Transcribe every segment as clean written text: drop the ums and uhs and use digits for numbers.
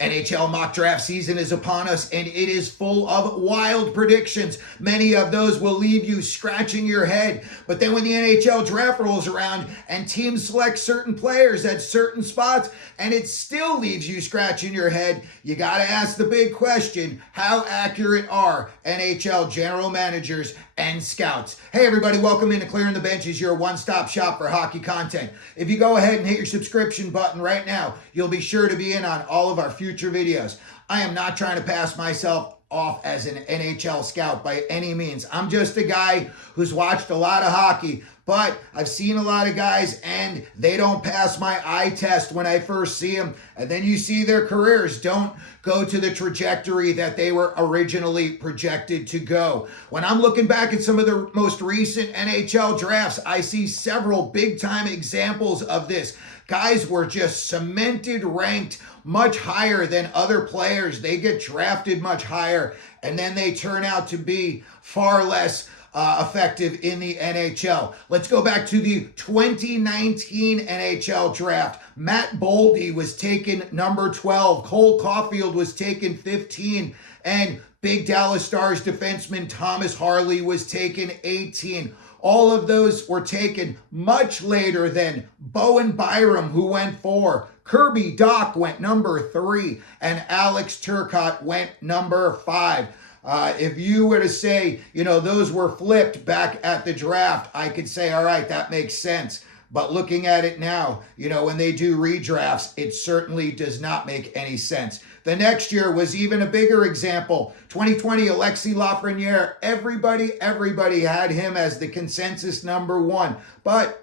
NHL mock draft season is upon us, and it is full of wild predictions. Many of those will leave you scratching your head. But then when the NHL draft rolls around and teams select certain players at certain spots, and it still leaves you scratching your head, you got to ask the big question: how accurate are NHL general managers and scouts? Hey everybody, welcome into Clearing the Benches, your one-stop shop for hockey content. If you go ahead and hit your subscription button right now, you'll be sure to be in on all of our future videos. I am not trying to pass myself off as an NHL scout by any means. I'm just a guy who's watched a lot of hockey, but I've seen a lot of guys and they don't pass my eye test when I first see them. And then you see their careers don't go to the trajectory that they were originally projected to go. When I'm looking back at some of the most recent NHL drafts, I see several big time examples of this. Guys were just cemented, ranked much higher than other players. They get drafted much higher, and then they turn out to be far less effective in the NHL. Let's go back to the 2019 NHL draft. Matt Boldy was taken number 12. Cole Caulfield was taken 15. And big Dallas Stars defenseman Thomas Harley was taken 18. All of those were taken much later than Bowen Byram, who went 4. Kirby Dach went number 3. And Alex Turcotte went number 5. If you were to say, those were flipped back at the draft, I could say, all right, that makes sense. But looking at it now, when they do redrafts, it certainly does not make any sense. The next year was even a bigger example. 2020, Alexis Lafreniere. Everybody had him as the consensus number 1. But,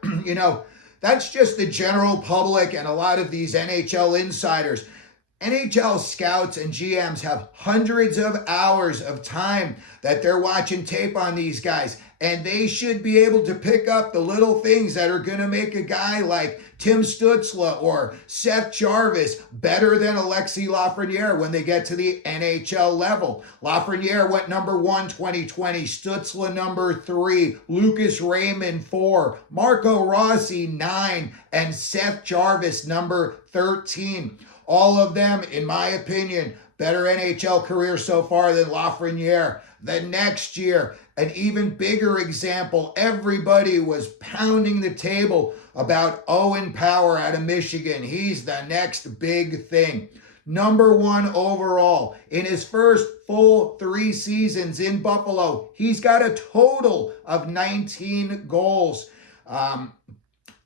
that's just the general public and a lot of these NHL insiders. NHL scouts and GMs have hundreds of hours of time that they're watching tape on these guys, and they should be able to pick up the little things that are going to make a guy like Tim Stützle or Seth Jarvis better than Alexis Lafreniere when they get to the NHL level. Lafreniere went number 1 2020, Stützle number 3, Lucas Raymond 4, Marco Rossi 9, and Seth Jarvis number 13. All of them, in my opinion, better NHL career so far than Lafreniere. The next year, an even bigger example, everybody was pounding the table about Owen Power out of Michigan. He's the next big thing. Number 1 overall. In his first full 3 seasons in Buffalo, he's got a total of 19 goals.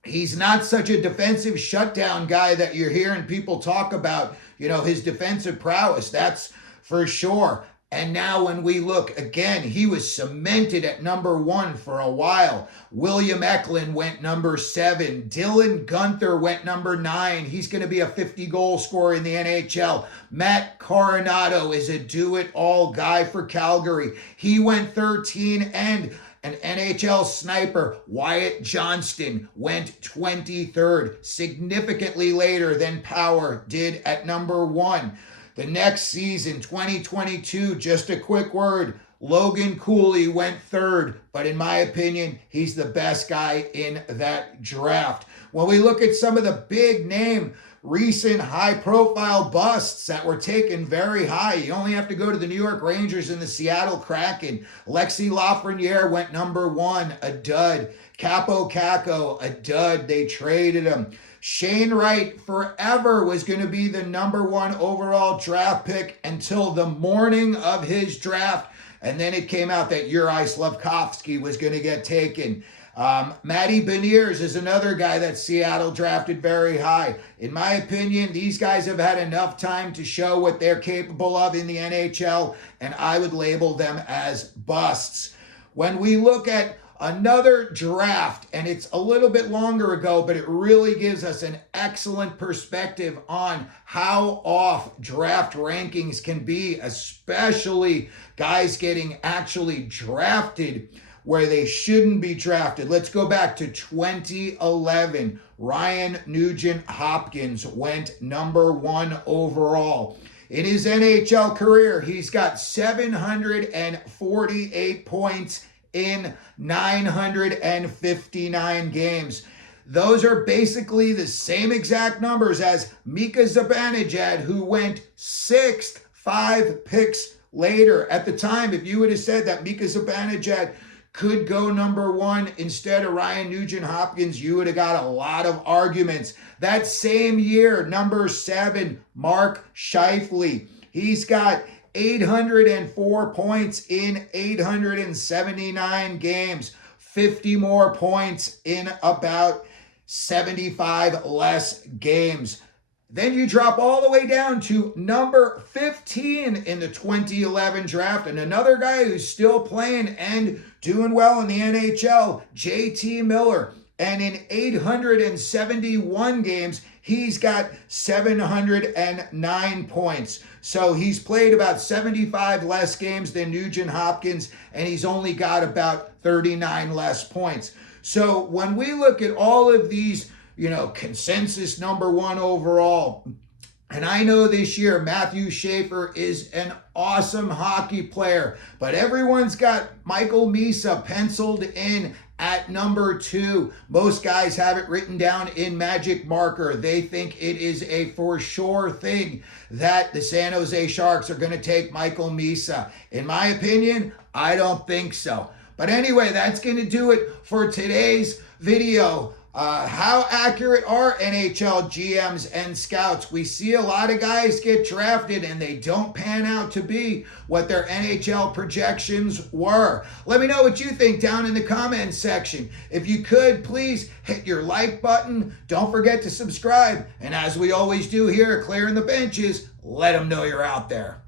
He's not such a defensive shutdown guy that you're hearing people talk about, his defensive prowess, that's for sure. And now when we look again, he was cemented at number 1 for a while. William Eklund went number 7. Dylan Guenther went number 9. He's going to be a 50-goal scorer in the NHL. Matt Coronado is a do-it-all guy for Calgary. He went 13, and an NHL sniper, Wyatt Johnston, went 23rd, significantly later than Power did at number 1. The next season, 2022, just a quick word, Logan Cooley went 3rd, but in my opinion, he's the best guy in that draft. When we look at some of the big name, recent high-profile busts that were taken very high, you only have to go to the New York Rangers and the Seattle Kraken. Alexis Lafreniere went number 1, a dud. Capo Caco, a dud. They traded him. Shane Wright forever was going to be the number 1 overall draft pick until the morning of his draft, and then it came out that Uri Slafkovsky was going to get taken. Matty Beniers is another guy that Seattle drafted very high. In my opinion, these guys have had enough time to show what they're capable of in the NHL, and I would label them as busts. When we look at another draft, and it's a little bit longer ago, but it really gives us an excellent perspective on how off draft rankings can be, especially guys getting actually drafted where they shouldn't be drafted. Let's go back to 2011. Ryan Nugent Hopkins went number 1 overall. In his NHL career, he's got 748 points in 959 games. those are basically the same exact numbers as Mika Zibanejad, who went 6th 5 picks later. At the time, if you would have said that Mika Zibanejad could go number 1 instead of Ryan Nugent-Hopkins, you would have got a lot of arguments. That same year, number 7, Mark Scheifele. He's got 804 points in 879 games, 50 more points in about 75 less games. Then you drop all the way down to number 15 in the 2011 draft, and another guy who's still playing and doing well in the NHL, JT Miller. And in 871 games, he's got 709 points. So he's played about 75 less games than Nugent-Hopkins, and he's only got about 39 less points. So when we look at all of these, consensus number 1 overall, and I know this year Matthew Schaefer is an awesome hockey player, but everyone's got Michael Misa penciled in at number 2. Most guys have it written down in magic marker. They think it is a for sure thing that the San Jose Sharks are going to take Michael Misa. In my opinion, I don't think so. But anyway, that's going to do it for today's video. How accurate are NHL GMs and scouts? We see a lot of guys get drafted and they don't pan out to be what their NHL projections were. Let me know what you think down in the comments section. If you could, please hit your like button. Don't forget to subscribe. And as we always do here at Clearing the Benches, let them know you're out there.